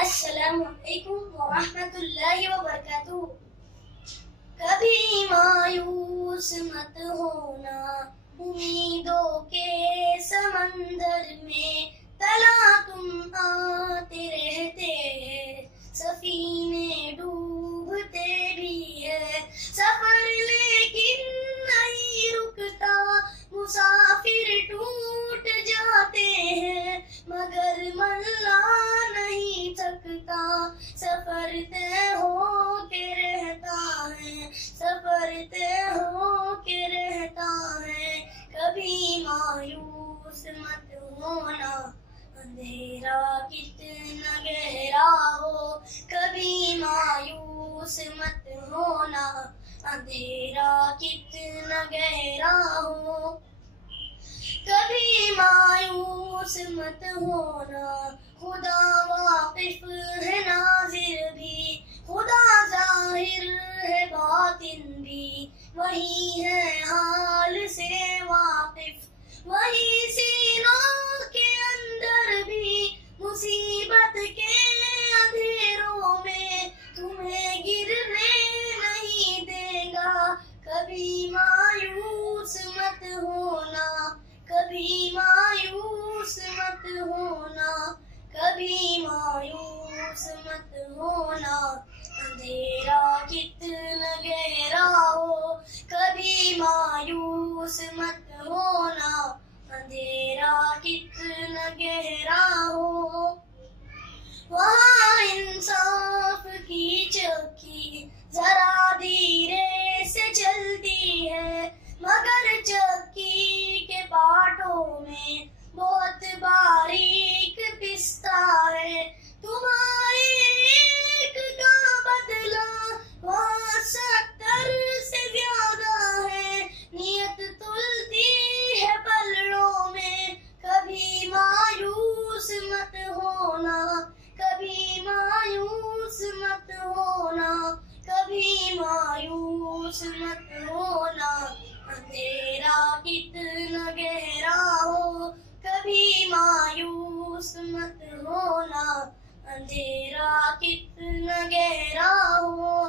अस्सलामु अलैकुम वरहमतुल्लाहि वबरकातुहू। कभी मायूस मत होना, उम्मीदों के समंदर में तला तुम आते रहते हैं। सफीने डूबते भी है सफर लेकिन नहीं रुकता, मुसाफिर टूट जाते हैं मगर मल्ला नहीं थकता। सफर तय हो के रहता है, सफर तय हो के रहता है। कभी मायूस मत होना, अंधेरा कितना गहरा हो। कभी मायूस मत होना, अंधेरा कितना गहरा हो। कभी मायूस मत होना, खुदा वाकिफ है नाज़िर भी, खुदा ज़ाहिर है बातिन भी। वही है हाल से वाकिफ, वही सीनों के अंदर भी। मुसीबत के अंधेरों में तुम्हें गिरने नहीं देगा। कभी मायूस मत होना, कभी मायूस मत होना, कभी मायूस मत होना। अंधेरा कितना गहरा हो, कभी मायूस मत होना, अंधेरा कितना गहरा हो। वहाँ इंसाफ की चक्की जरा धीरे से चलती है, मगर चक्की के पाटों में बहुत बारीक पिसता है। तुम्हारे एक का बदला वहाँ 70 से ज्यादा है। नियत तुलती है पलड़ों में, कभी मायूस मत होना, कभी मायूस मत होना, कभी मायूस मत होना। अंधेरा कितना गहरा हो, कभी मायूस मत होना, अंधेरा कितना गहरा हो।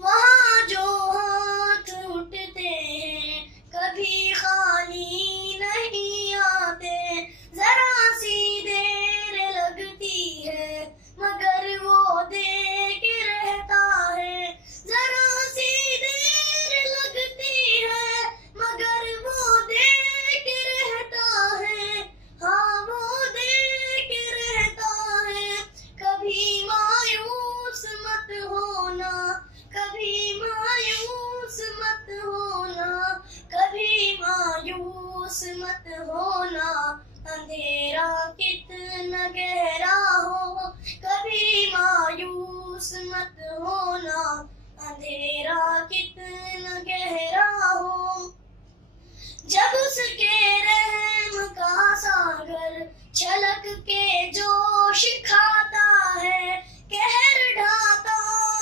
वहाँ जो हाथ उठते हैं कभी खाली नहीं आते। जरा सी देर लगती है मगर वो दे के रहता है। जरा सी देर लगती है मगर वो दे के रहता है। हाँ वो दे के रहता है। कभी मायूस मत होना, कभी मायूस मत होना, कभी मायूस मत होना। अंधेरा कितना गहरा हो, कभी मायूस मत होना, अंधेरा कितना गहरा हो। जब उसके रहम का सागर छलक के जोश खाता है, कहर ढाता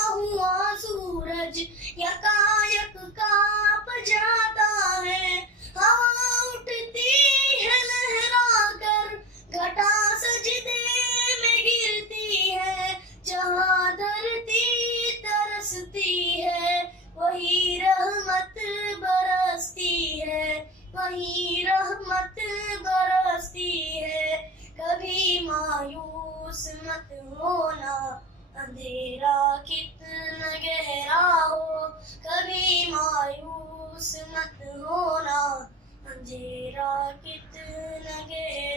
हुआ सूरज यकायक कांप जाता है। हवा उठती है लहरा कर, घटा सजदे में गिरती है। जहाँ धरती तरसती है वही रहमत बरसती है, वही रहमत बरसती है। कभी मायूस मत होना, अंधेरा कितना गहरा हो। कभी मायूस मत होना, अंधेरा कितना गहरा